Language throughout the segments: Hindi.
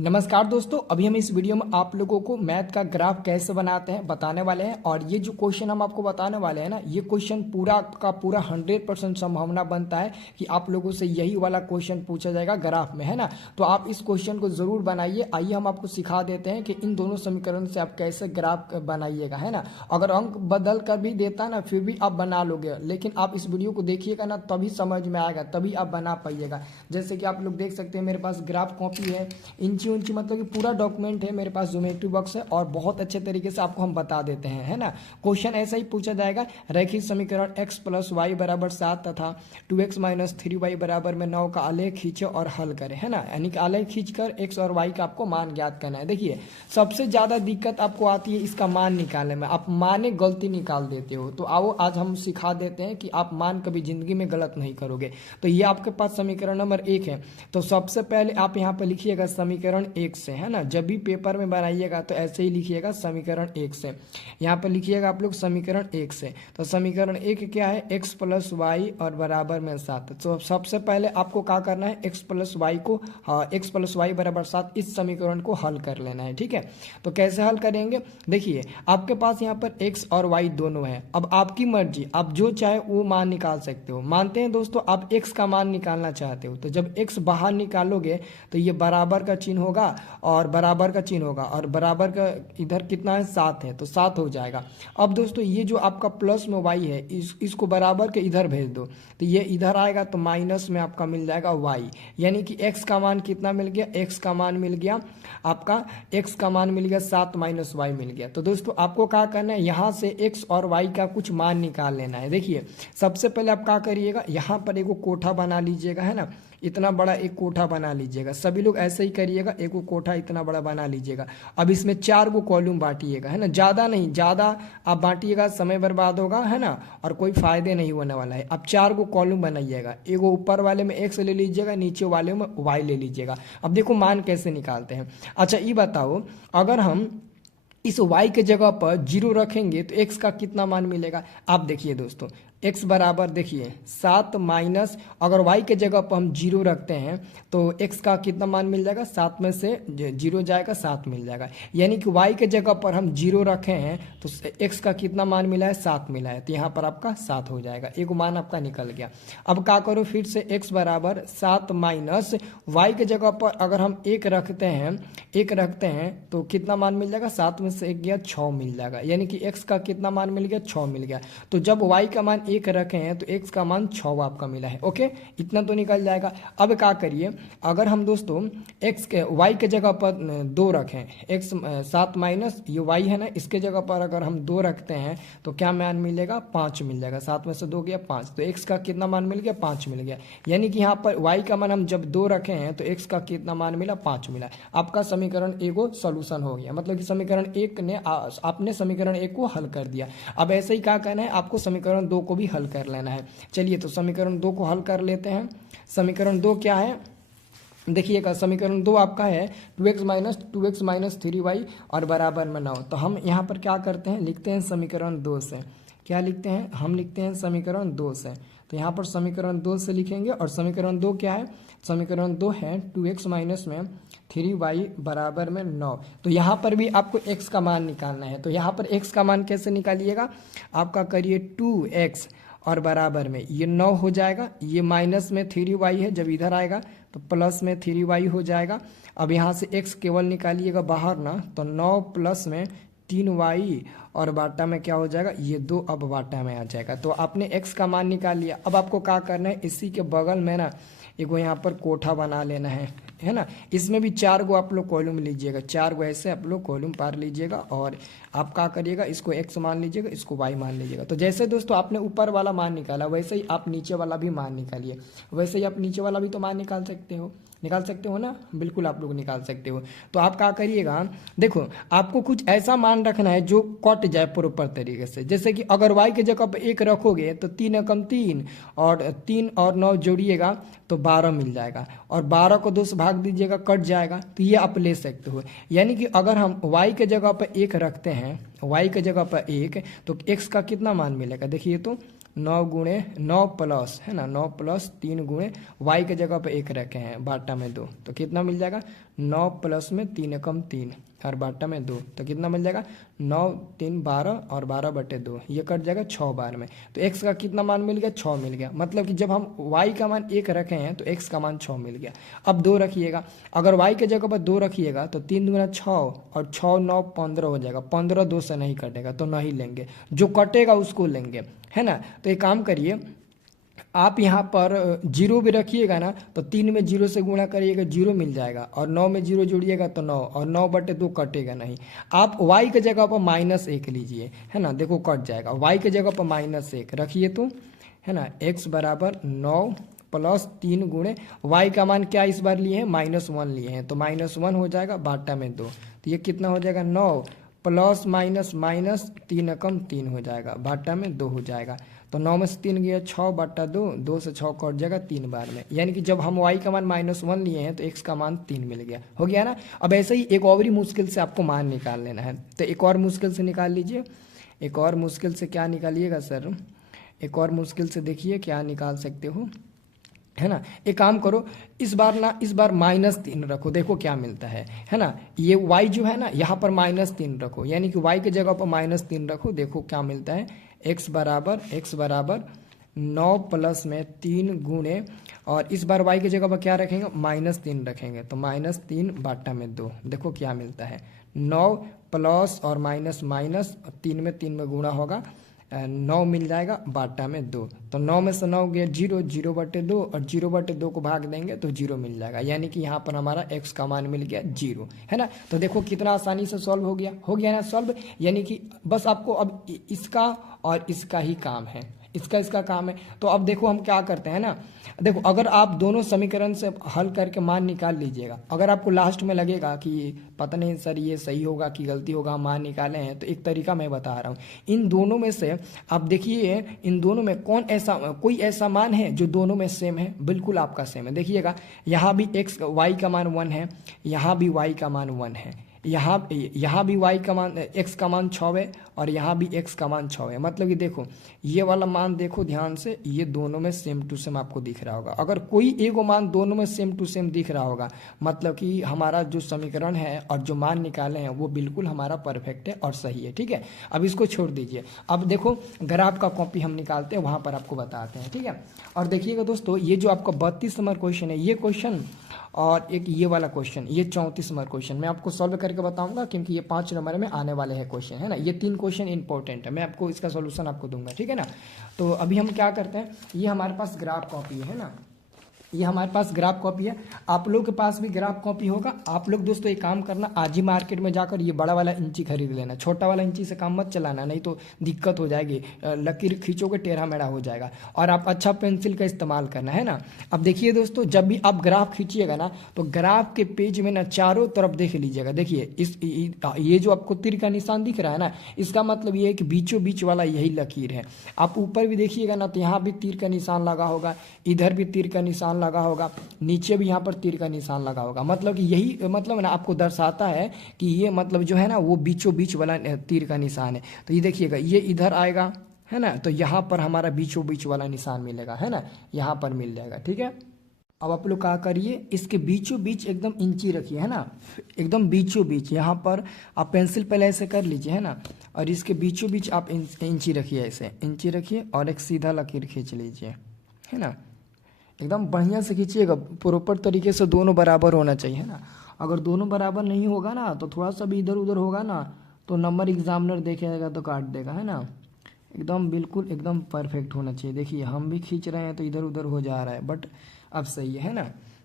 नमस्कार दोस्तों, अभी हम इस वीडियो में आप लोगों को मैथ का ग्राफ कैसे बनाते हैं बताने वाले हैं। और ये जो क्वेश्चन हम आपको बताने वाले हैं ना, ये क्वेश्चन पूरा का पूरा 100% संभावना बनता है कि आप लोगों से यही वाला क्वेश्चन पूछा जाएगा ग्राफ में, है ना। तो आप इस क्वेश्चन को जरूर बनाइए। आइए हम आपको सिखा देते हैं कि इन दोनों समीकरण से आप कैसे ग्राफ बनाइएगा, है ना। अगर अंक बदल कर भी देता है ना, फिर भी आप बना लोगे, लेकिन आप इस वीडियो को देखिएगा ना, तभी समझ में आएगा, तभी आप बना पाइएगा। जैसे कि आप लोग देख सकते हैं, मेरे पास ग्राफ कॉपी है, इंची उंची मतलब कि पूरा डॉक्यूमेंट है मेरे पास, ज्योमेट्री बॉक्स है, और बहुत अच्छे तरीके से आपको हम बता देते हैं, है ना। क्वेश्चन ऐसा ही पूछा जाएगा, रैखिक समीकरण x प्लस वाई बराबर 7 तथा 2x माइनस 3y बराबर में 9 का आलेख खींचे और हल करें, है ना। यानी कि आलेख खींचकर x और y का आपको मान ज्ञात करना है। देखिए, सबसे ज्यादा दिक्कत आपको आती है इसका मान निकालने में, आप माने गलती निकाल देते हो। तो आओ आज हम सिखा देते हैं कि आप मान कभी जिंदगी में गलत नहीं करोगे। तो ये आपके पास समीकरण नंबर 1 है। तो सबसे पहले आप यहाँ पर लिखिएगा समीकरण 1 से, है ना। जब भी पेपर में बनाइएगा तो ऐसे ही लिखिएगा समीकरण 1 से। यहाँ पर लिखिएगा आप लोग समीकरण 1 से। तो समीकरण 1 क्या है, x प्लस वाई और बराबर में 7। तो सबसे पहले आपको क्या करना है, x प्लस वाई को, x प्लस वाई बराबर 7, इस समीकरण को हल कर लेना है, ठीक है। तो कैसे हल करेंगे, देखिए आपके पास यहाँ पर x और y दोनों है। अब आपकी मर्जी, आप जो चाहे वो मान निकाल सकते हो। मानते हैं दोस्तों आप x का मान निकालना चाहते हो, तो जब x बाहर निकालोगे तो ये बराबर का चिन्ह होगा और बराबर का चिन्ह होगा, और बराबर का इधर कितना है, 7 है, तो 7 हो जाएगा। अब दोस्तों ये जो आपका प्लस में y है, इसको बराबर के इधर भेज दो, तो ये इधर आएगा, तो माइनस में आपका मिल जाएगा y। यानी कि x का मान कितना मिल गया, x का मान मिल गया आपका, x का मान मिल गया 7 माइनस y मिल गया। तो दोस्तों आपको क्या करना है, यहाँ से x और y का कुछ मान निकाल लेना है। देखिए सबसे पहले आप क्या करिएगा, यहाँ पर एक कोठा बना लीजिएगा, है ना। इतना बड़ा एक कोठा बना लीजिएगा, सभी लोग ऐसे ही करिएगा, एक कोठा इतना बड़ा बना लीजिएगा। अब इसमें 4 को कॉलम बांटिएगा, है ना। ज़्यादा नहीं, ज़्यादा आप बांटिएगा समय बर्बाद होगा, है ना, और कोई फायदे नहीं होने वाला है। अब 4 को कॉलम बनाइएगा, एक ऊपर वाले में x ले लीजिएगा, नीचे वाले में y ले लीजिएगा। अब देखो मान कैसे निकालते हैं। अच्छा ये बताओ, अगर हम इस y के जगह पर 0 रखेंगे तो x का कितना मान मिलेगा। आप देखिए दोस्तों, x बराबर देखिए 7 माइनस, अगर y के जगह पर हम 0 रखते हैं तो x का कितना मान मिल जाएगा, 7 में से 0 जाएगा, 7 मिल जाएगा। यानी कि y के जगह पर हम 0 रखे हैं तो x का कितना मान मिला है, 7 मिला है, तो यहाँ पर आपका 7 हो जाएगा, एक मान आपका निकल गया। अब क्या करो, फिर से x बराबर 7 माइनस y के जगह पर अगर हम 1 रखते हैं तो कितना मान मिल जाएगा, 7 में से 1 गया, 6 मिल जाएगा। यानी कि x का कितना मान मिल गया, 6 मिल गया। तो जब y का मान 1 रखे हैं तो x का मान 6 आपका मिला है। ओके, इतना तो निकल जाएगा। अब क्या करिए, अगर हम दोस्तों y के जगह पर 2 रखें, x 7 माइनस ये y है ना, इसके जगह पर अगर हम 2 रखते हैं तो क्या मान मिलेगा, 5 मिल जाएगा। 7 में से 2 गया 5, तो x का कितना मान मिल गया, 5 मिल गया। यानी कि यहाँ पर y का मान हम जब 2 रखे हैं तो x का कितना मान मिला, 5 मिला। आपका समीकरण 1 सोल्यूशन हो गया, मतलब कि समीकरण 1 ने आपने समीकरण 1 को हल कर दिया। अब ऐसे ही क्या करना है, आपको समीकरण 2 को भी हल कर लेना है। चलिए तो समीकरण 2 को हल कर लेते हैं। समीकरण 2 क्या है, देखिएगा समीकरण 2 आपका है 2x माइनस 3y और बराबर में 9। तो हम यहाँ पर क्या करते हैं, लिखते हैं समीकरण 2 से। क्या लिखते हैं, हम लिखते हैं समीकरण 2 से। तो यहाँ पर समीकरण 2 से लिखेंगे, और समीकरण 2 क्या है, समीकरण 2 है 2x माइनस में 3y बराबर में 9। तो यहाँ पर भी आपको x का मान निकालना है। तो यहाँ पर x का मान कैसे निकालिएगा, आपका करिए 2x और बराबर में ये 9 हो जाएगा, ये माइनस में 3y है, जब इधर आएगा तो प्लस में 3y हो जाएगा। अब यहाँ से x केवल निकालिएगा बाहर ना, तो 9 प्लस में 3y और बाटा में क्या हो जाएगा, ये 2 अब बाटा में आ जाएगा। तो आपने x का मान निकाल लिया। अब आपको क्या करना है, इसी के बगल में ना एक यहाँ पर कोठा बना लेना है ना। इसमें भी 4 गो आप लोग कॉलम लीजिएगा, 4 गो ऐसे आप लोग कॉलम पार लीजिएगा, और आप क्या करिएगा, इसको x मान लीजिएगा, इसको y मान लीजिएगा। तो जैसे दोस्तों आपने ऊपर वाला मान निकाला, वैसे ही आप नीचे वाला भी मान निकालिए। वैसे ही आप नीचे वाला भी तो मान निकाल सकते हो ना, बिल्कुल आप लोग निकाल सकते हो। तो आप क्या करिएगा, देखो आपको कुछ ऐसा मान रखना है जो कट जाए प्रॉपर तरीके से। जैसे कि अगर y के जगह पर 1 रखोगे तो 3 एकम 3, और 3 और 9 जोड़िएगा तो 12 मिल जाएगा, और 12 को 2 से भाग दीजिएगा, कट जाएगा। तो ये आप ले सकते हो। यानी कि अगर हम y के जगह पर 1 रखते हैं, y के जगह पर 1, तो x का कितना मान मिलेगा, देखिए तो 9 गुणे 9 प्लस, है ना, 9 प्लस 3 गुणे y के जगह पे 1 रखे हैं, बाटा में 2, तो कितना मिल जाएगा 9 प्लस में 3 एकम 3 और बाटा में 2, तो कितना मिल जाएगा 9 3 12 और 12/2, ये कट जाएगा 6 बार में। तो x का कितना मान मिल गया, 6 मिल गया। मतलब कि जब हम y का मान 1 रखे हैं तो x का मान 6 मिल गया। अब 2 रखिएगा, अगर y के जगह पर 2 रखिएगा तो 3 दूना 6 और 6 9 15 हो जाएगा। 15 2 से नहीं कटेगा तो नहीं लेंगे, जो कटेगा उसको लेंगे, है ना। तो एक काम करिए, आप यहाँ पर 0 भी रखिएगा ना तो 3 में 0 से गुणा करिएगा, 0 मिल जाएगा, और 9 में 0 जोड़िएगा तो 9, और 9/2 कटेगा नहीं। आप y के जगह पर -1 लीजिए, है ना, देखो कट जाएगा। y के जगह पर -1 रखिए तो, है ना, x बराबर 9 प्लस 3 गुणे y का मान क्या इस बार लिए हैं, -1 लिए हैं, तो -1 हो जाएगा बाटा में 2। तो ये कितना हो जाएगा, 9 प्लस माइनस माइनस 3 एकम 3 हो जाएगा, बाटा में 2 हो जाएगा। तो 9 में से 3 गया 6/2, 2 से 6 कट जाएगा 3 बार में। यानी कि जब हम y का मान -1 लिए हैं तो x का मान 3 मिल गया, हो गया ना। अब ऐसे ही एक और ही मुश्किल से आपको मान निकाल लेना है, तो एक और मुश्किल से निकाल लीजिए। एक और मुश्किल से क्या निकालिएगा सर, एक और मुश्किल से देखिए क्या निकाल सकते हो, है ना। एक काम करो, इस बार -3 रखो, देखो क्या मिलता है ना। ये y जो है ना यहाँ पर -3 रखो, यानी कि y के जगह पर -3 रखो, देखो क्या मिलता है। x बराबर 9 प्लस में 3 गुणे, और इस बार y की जगह पर क्या रखेंगे, -3 रखेंगे, तो -3 बाटा में 2, देखो क्या मिलता है। 9 प्लस और माइनस माइनस 3 में गुणा होगा, 9 मिल जाएगा बाटा में 2। तो 9 में से 9 गया 0, 0/2, और 0/2 को भाग देंगे तो 0 मिल जाएगा। यानी कि यहाँ पर हमारा x का मान मिल गया 0, है ना। तो देखो कितना आसानी से सॉल्व हो गया ना सॉल्व। यानी कि बस आपको अब इसका और इसका ही काम है, इसका काम है। तो अब देखो हम क्या करते हैं ना, देखो अगर आप दोनों समीकरण से हल करके मान निकाल लीजिएगा, अगर आपको लास्ट में लगेगा कि पता नहीं सर ये सही होगा कि गलती होगा, हम मान निकाले हैं, तो एक तरीका मैं बता रहा हूँ। इन दोनों में से आप देखिए, इन दोनों में कोई ऐसा मान है जो दोनों में सेम है, बिल्कुल आपका सेम है। देखिएगा यहाँ भी y का मान 1 है, यहाँ भी y का मान 1 है, यहाँ भी y का मान x का मान 6 है, और यहाँ भी x का मान 6 है। मतलब कि देखो ये वाला मान देखो ध्यान से, ये दोनों में सेम टू सेम आपको दिख रहा होगा। अगर कोई एगो मान दोनों में सेम टू सेम दिख रहा होगा, मतलब कि हमारा जो समीकरण है और जो मान निकाले हैं वो बिल्कुल हमारा परफेक्ट है और सही है, ठीक है। अब इसको छोड़ दीजिए, अब देखो ग्राफ का कॉपी हम निकालते हैं, वहाँ पर आपको बताते हैं, ठीक है। और देखिएगा दोस्तों, ये जो आपका 32 नंबर क्वेश्चन है, ये क्वेश्चन और एक ये वाला क्वेश्चन, ये 34 नंबर क्वेश्चन मैं आपको सॉल्व करके बताऊंगा, क्योंकि ये 5 नंबर में आने वाले हैं क्वेश्चन, है ना। ये 3 क्वेश्चन इंपॉर्टेंट है, मैं आपको इसका सॉल्यूशन आपको दूंगा, ठीक है ना। तो अभी हम क्या करते हैं, ये हमारे पास ग्राफ कॉपी है ना, ये हमारे पास ग्राफ कॉपी है। आप लोग के पास भी ग्राफ कॉपी होगा। आप लोग दोस्तों एक काम करना, आज ही मार्केट में जाकर ये बड़ा वाला इंची खरीद लेना, छोटा वाला इंची से काम मत चलाना, नहीं तो दिक्कत हो जाएगी, लकीर खींचोगे टेढ़ा मेढ़ा हो जाएगा। और आप अच्छा पेंसिल का इस्तेमाल करना, है ना। अब देखिए दोस्तों, जब भी आप ग्राफ खींचिएगा ना, तो ग्राफ के पेज में ना चारों तरफ देख लीजिएगा। देखिए ये जो आपको तीर का निशान दिख रहा है ना, इसका मतलब ये है कि बीचों बीच वाला यही लकीर है। आप ऊपर भी देखिएगा ना, तो यहाँ भी तीर का निशान लगा होगा, इधर भी तीर का निशान लगा होगा, नीचे भी यहाँ पर तीर का निशान लगा होगा। मतलब कि यही मतलब ना आपको दर्शाता है कि ये मतलब जो है ना वो बीचों बीच वाला तीर का निशान है। तो ये देखिएगा, ये इधर आएगा, है ना, तो यहाँ पर हमारा बीचों बीच वाला निशान मिलेगा, है ना, यहाँ पर मिल जाएगा, ठीक है। अब आप लोग क्या करिए, इसके बीचों बीच एकदम इंची रखिए, है ना, एकदम बीचों बीच। यहाँ पर आप पेंसिल पहले ऐसे कर लीजिए, है ना, और इसके बीचों बीच आप इंची रखिए, ऐसे इंची रखिए, और एक सीधा लकीर खींच लीजिए, है ना। एकदम बढ़िया से खींचिएगा, प्रॉपर तरीके से दोनों बराबर होना चाहिए, है ना। अगर दोनों बराबर नहीं होगा ना, तो थोड़ा सा भी इधर उधर होगा ना, तो नंबर एग्जामिनर देखेगा तो काट देगा, है ना। एकदम बिल्कुल एकदम परफेक्ट होना चाहिए। देखिए हम भी खींच रहे हैं तो इधर उधर हो जा रहा है, बट अब सही है ना।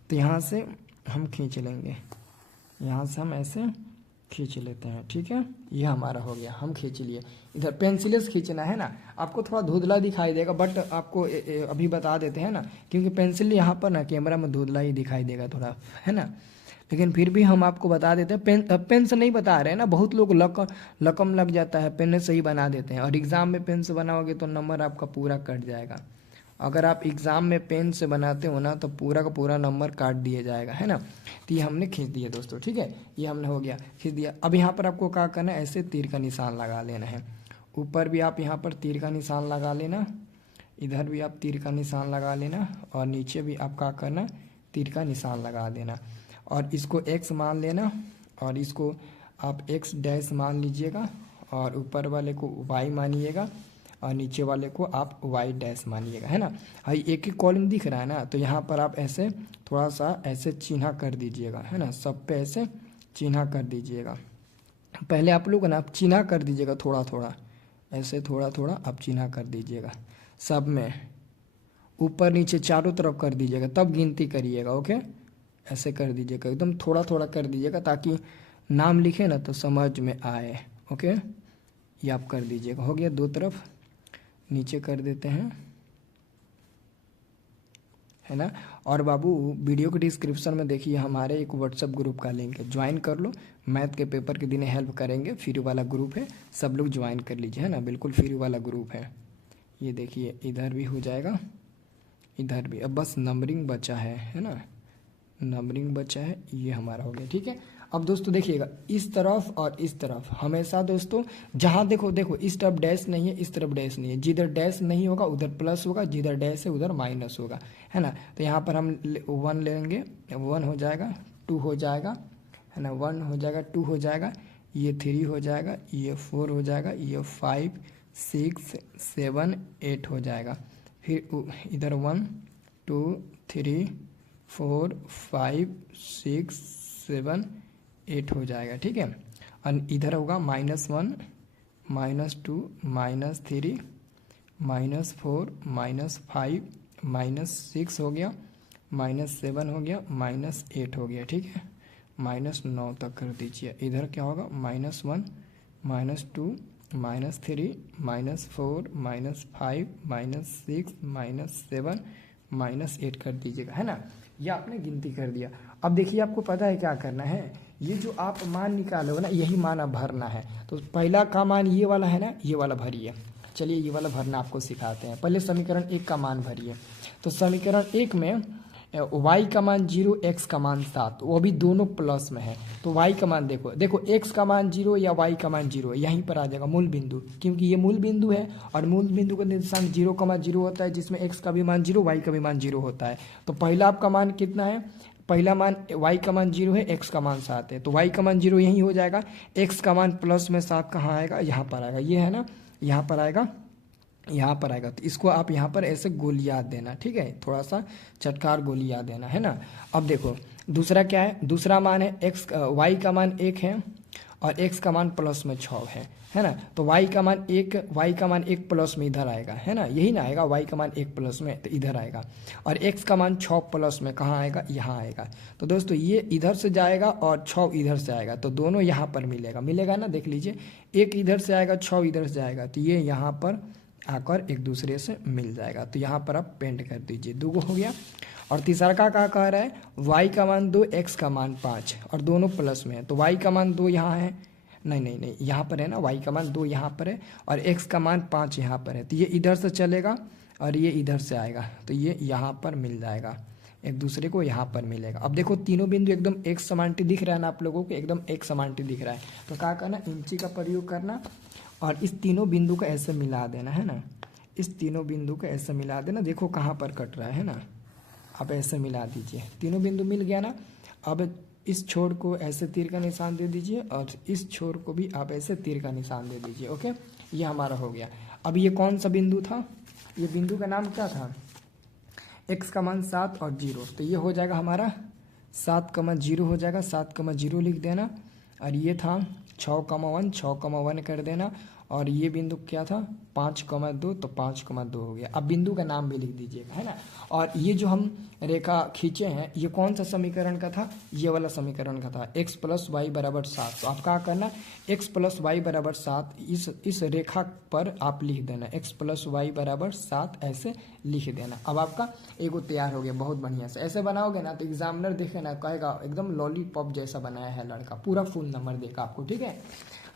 तो यहाँ से हम खींच लेंगे, यहाँ से हम ऐसे खींच लेते हैं, ठीक है। ये हमारा हो गया, हम खींच लिए। इधर पेंसिल से खींचना है ना, आपको थोड़ा धुंधला दिखाई देगा, बट आपको अभी बता देते हैं ना, क्योंकि पेंसिल यहाँ पर ना कैमरा में धुंधला ही दिखाई देगा थोड़ा, है ना। लेकिन फिर भी हम आपको बता देते हैं, पेन से नहीं बता रहे हैं ना। बहुत लोग लकम लग जाता है, पेन से ही बना देते हैं, और एग्ज़ाम में पेन से बनाओगे तो नंबर आपका पूरा कट जाएगा। अगर आप एग्ज़ाम में पेन से बनाते हो ना, तो पूरा का पूरा नंबर काट दिया जाएगा, है ना। तो ये हमने खींच दिया दोस्तों, ठीक है, ये हमने हो गया खींच दिया। अब यहाँ पर आपको क्या करना है, ऐसे तीर का निशान लगा लेना है। ऊपर भी आप यहाँ पर तीर का निशान लगा लेना, इधर भी आप तीर का निशान लगा लेना, और नीचे भी आप क्या करना, तीर का निशान लगा देना। और इसको x मान लेना और इसको आप x डैश मान लीजिएगा और ऊपर वाले को y मानिएगा और नीचे वाले को आप y डैश मानिएगा, है ना। भाई एक ही कॉलम दिख रहा है ना, तो यहाँ पर आप ऐसे थोड़ा सा ऐसे चिन्हा कर दीजिएगा, है ना। सब पे ऐसे चिन्हा कर दीजिएगा। पहले आप लोग ना आप चिन्हा कर दीजिएगा, थोड़ा थोड़ा ऐसे थोड़ा थोड़ा आप चिन्हा कर दीजिएगा। सब में ऊपर नीचे चारों तरफ कर दीजिएगा, तब गिनती करिएगा। ओके, ऐसे कर दीजिएगा, एकदम थोड़ा थोड़ा कर दीजिएगा ताकि नाम लिखे ना तो समझ में आए। ओके, ये आप कर दीजिएगा। हो गया, दो तरफ नीचे कर देते हैं, है ना। और बाबू वीडियो के डिस्क्रिप्शन में देखिए हमारे एक व्हाट्सएप ग्रुप का लिंक है, ज्वाइन कर लो। मैथ के पेपर के दिन हेल्प करेंगे, फ्री वाला ग्रुप है, सब लोग ज्वाइन कर लीजिए, है ना। बिल्कुल फ्री वाला ग्रुप है। ये देखिए इधर भी हो जाएगा, इधर भी। अब बस नंबरिंग बचा है ना, नंबरिंग बचा है, ये हमारा हो गया। ठीक है, अब दोस्तों देखिएगा इस तरफ और इस तरफ हमेशा दोस्तों जहाँ देखो देखो इस तरफ डैश नहीं है, इस तरफ डैश नहीं है। जिधर डैश नहीं होगा उधर प्लस होगा, जिधर डैश है उधर माइनस होगा, है ना। तो यहाँ पर हम 1 लेंगे, 1 हो जाएगा, 2 हो जाएगा, है ना। 1 हो जाएगा, 2 हो जाएगा, ये 3 हो जाएगा, ये 4 हो जाएगा, ये 5 6 7 8 हो जाएगा। फिर इधर 1 2 3 4 5 6 7 8 हो जाएगा। ठीक है, और इधर होगा -1 -2 -3 -4 -5 -6 हो गया, -7 हो गया, -8 हो गया। ठीक है, -9 तक कर दीजिए। इधर क्या होगा, -1 -2 -3 -4 -5 -6 -7 -8 कर दीजिएगा, है ना। ये आपने गिनती कर दिया। अब देखिए आपको पता है क्या करना है, ये जो आप मान निकालोगे ना यही मान अब भरना है। तो पहला का मान ये वाला है ना, ये वाला भरिए। चलिए ये वाला भरना आपको सिखाते हैं। पहले समीकरण 1 का मान भरिए। तो समीकरण 1 में y का मान 0, x का मान 7, वो भी दोनों प्लस में है। तो y का मान देखो देखो x का मान 0 या y का मान 0 यहीं पर आ जाएगा मूल बिंदु, क्योंकि ये मूल बिंदु है और मूल बिंदु का निर्देशांक 0,0 होता है, जिसमें x का भी मान 0 y का भी मान 0 होता है। तो पहला आपका मान कितना है, पहला मान y का मान 0 है, x का मान 7 है। तो y का मान 0 यहीं हो जाएगा, x का मान प्लस में 7 कहाँ आएगा, यहाँ पर आएगा, ये है ना, यहाँ पर आएगा, यहाँ पर आएगा। तो इसको आप यहाँ पर ऐसे गोलियां देना, ठीक है, थोड़ा सा चटकार गोलियां देना, है ना। अब देखो दूसरा क्या है, दूसरा मान है y का मान 1 है और x का मान प्लस में 6 है ना। तो y का मान 1 प्लस में इधर आएगा, है ना, यही ना आएगा, y का मान 1 प्लस में तो इधर आएगा, और x का मान 6 प्लस में कहाँ आएगा, यहाँ आएगा। तो दोस्तों ये इधर से जाएगा और 6 इधर से आएगा, तो दोनों यहाँ पर मिलेगा ना। देख लीजिए, 1 इधर से आएगा, 6 इधर से आएगा, तो ये यहाँ पर आकर एक दूसरे से मिल जाएगा। तो यहाँ पर आप पेंट कर दीजिए, 2 हो गया। और तीसरा का क्या कह रहा है, y का मान 2, x का मान 5 और दोनों प्लस में है। तो y का मान 2 यहाँ है, नहीं यहाँ पर है ना, y का मान 2 यहाँ पर है और x का मान 5 यहाँ पर है। तो ये इधर से चलेगा और ये इधर से आएगा, तो ये यहाँ पर मिल जाएगा, एक दूसरे को यहाँ पर मिलेगा। अब देखो तीनों बिंदु एकदम एक समांटी दिख रहा है ना आप लोगों को, एकदम एक समांटी दिख रहा है। तो क्या करना, इंची का प्रयोग करना और इस तीनों बिंदु को ऐसे मिला देना, है ना। इस तीनों बिंदु को ऐसे मिला देना, देखो कहाँ पर कट रहा है ना, आप ऐसे मिला दीजिए। तीनों बिंदु मिल गया ना। अब इस छोर को ऐसे तीर का निशान दे दीजिए और इस छोर को भी आप ऐसे तीर का निशान दे दीजिए। ओके, ये हमारा हो गया। अब ये कौन सा बिंदु था, ये बिंदु का नाम क्या था, x का मान 7 और 0। तो ये हो जाएगा हमारा 7,0 हो जाएगा, 7,0 लिख देना। और ये था 6,1, 6,1 कर देना। और ये बिंदु क्या था 5,2, तो 5,2 हो गया। अब बिंदु का नाम भी लिख दीजिएगा, है ना। और ये जो हम रेखा खींचे हैं ये कौन सा समीकरण का था, ये वाला समीकरण का था, x + y = 7। तो आप क्या करना, x + y = 7 इस रेखा पर आप लिख देना, x + y = 7 ऐसे लिख देना। अब आपका एगो तैयार हो गया, बहुत बढ़िया से। ऐसे बनाओगे ना तो एग्जामिनर देखे ना कहेगा एकदम लॉलीपॉप जैसा बनाया है लड़का, पूरा फुल नंबर देगा आपको, ठीक है।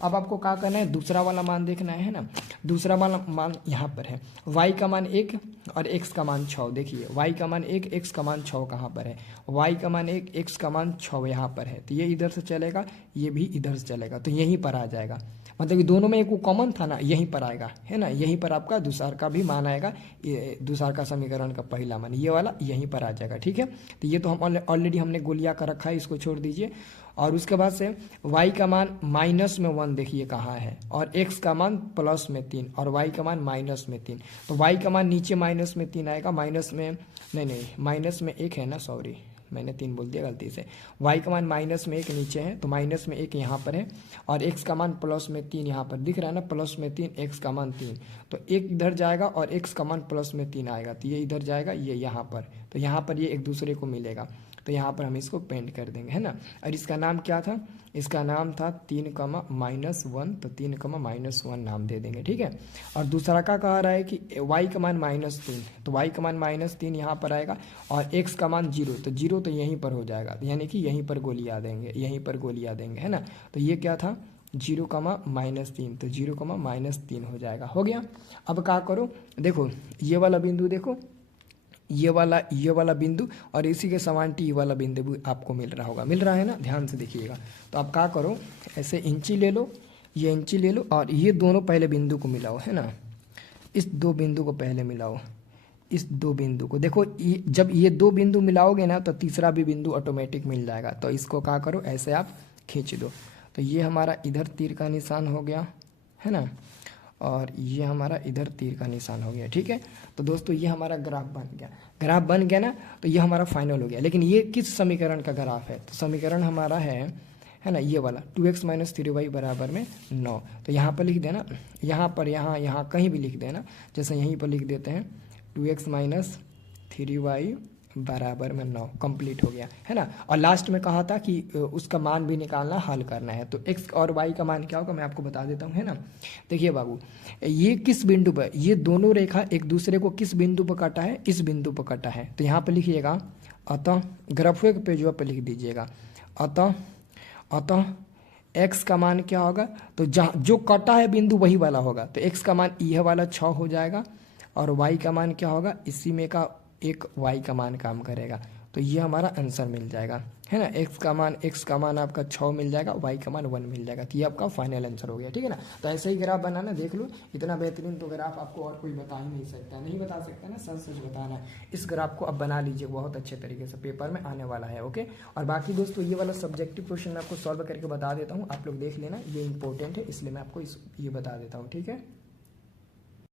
अब आपको क्या करना है, दूसरा वाला मान देखना है ना। दूसरा वाला मान यहाँ पर है, y का मान 1 और x का मान 6। देखिए y का मान 1, x का मान 6 कहाँ पर है, y का मान 1, x का मान 6 यहाँ पर है। तो ये इधर से चलेगा, ये भी इधर से चलेगा, तो यहीं पर आ जाएगा। मतलब कि दोनों में एक वो कॉमन था ना, यहीं पर आएगा, है ना। यहीं पर आपका दूसरा का भी मान आएगा, दूसरा का समीकरण का पहला मान ये वाला यहीं पर आ जाएगा, ठीक है। तो ये तो हम ऑलरेडी हमने गोलियां कर रखा है, इसको छोड़ दीजिए। और उसके बाद से y का मान -1 देखिए कहाँ है, और x का मान +3 और y का मान -3। तो y का मान नीचे -3 आएगा, माइनस में -1 है ना, सॉरी मैंने 3 बोल दिया गलती से। y का मान -1 नीचे है, तो -1 यहाँ पर है, और x का मान +3 यहाँ पर दिख रहा है ना, +3, x का मान 3। तो 1 इधर जाएगा और x का मान +3 आएगा, तो ये इधर जाएगा, ये यहाँ पर, तो यहाँ पर ये एक दूसरे को मिलेगा। तो यहाँ पर हम इसको पेंट कर देंगे, है ना। और इसका नाम क्या था, इसका नाम था 3,-1, तो 3,-1 नाम दे देंगे, ठीक है। और दूसरा का कह रहा है कि y का मान -3, तो y का मान -3 यहाँ पर आएगा, और x का मान 0, तो 0 तो यहीं पर हो जाएगा, यानी कि यहीं पर गोलियाँ देंगे, यहीं पर गोलियाँ देंगे, है ना। तो ये क्या था, 0,-3, तो 0,-3 हो जाएगा, हो गया। अब क्या करो, देखो ये वाला बिंदु, देखो ये वाला बिंदु और इसी के समान टी वाला बिंदु भी आपको मिल रहा होगा, मिल रहा है ना, ध्यान से देखिएगा। तो आप क्या करो, ऐसे इंची ले लो, ये इंची ले लो, और ये दोनों पहले बिंदु को मिलाओ, है ना। इस 2 बिंदु को पहले मिलाओ, इस 2 बिंदु को। देखो जब ये 2 बिंदु मिलाओगे ना, तो तीसरा भी बिंदु ऑटोमेटिक मिल जाएगा। तो इसको क्या करो, ऐसे आप खींच दो। तो ये हमारा इधर तीर का निशान हो गया, है ना, और ये हमारा इधर तीर का निशान हो गया, ठीक है। तो दोस्तों ये हमारा ग्राफ बन गया, ग्राफ बन गया ना, तो ये हमारा फाइनल हो गया। लेकिन ये किस समीकरण का ग्राफ है, तो समीकरण हमारा है ना ये वाला, 2x - 3y बराबर में 9। तो यहाँ पर लिख देना, यहाँ पर यहाँ कहीं भी लिख देना, जैसे यहीं पर लिख देते हैं 2x - 3y बराबर में 9, कंप्लीट हो गया, है ना। और लास्ट में कहा था कि उसका मान भी निकालना, हल करना है। तो x और y का मान क्या होगा मैं आपको बता देता हूँ, है ना। देखिए बाबू, ये किस बिंदु पर, ये दोनों रेखा एक दूसरे को किस बिंदु पर काटा है, इस बिंदु पर काटा है। तो यहाँ पर लिखिएगा, अतः ग्राफिक पेजवा पर लिख दीजिएगा, अतः x का मान क्या होगा, तो जहाँ जो कटा है बिंदु वही वाला होगा। तो x का मान यह वाला 6 हो जाएगा, और y का मान क्या होगा, इसी में का एक y का मान काम करेगा। तो ये हमारा आंसर मिल जाएगा, है ना। x का मान आपका 6 मिल जाएगा, y का मान 1 मिल जाएगा। तो ये आपका फाइनल आंसर हो गया, ठीक है ना। तो ऐसे ही ग्राफ बनाना, देख लो इतना बेहतरीन तो ग्राफ आपको और कोई बता ही नहीं सकता, नहीं बता सकता ना, सच सच बताना है। इस ग्राफ को अब बना लीजिए, बहुत अच्छे तरीके से पेपर में आने वाला है, ओके। और बाकी दोस्तों ये वाला सब्जेक्टिव क्वेश्चन मैं आपको सॉल्व करके बता देता हूँ, आप लोग देख लेना, ये इंपॉर्टेंट है, इसलिए मैं आपको ये बता देता हूँ, ठीक है।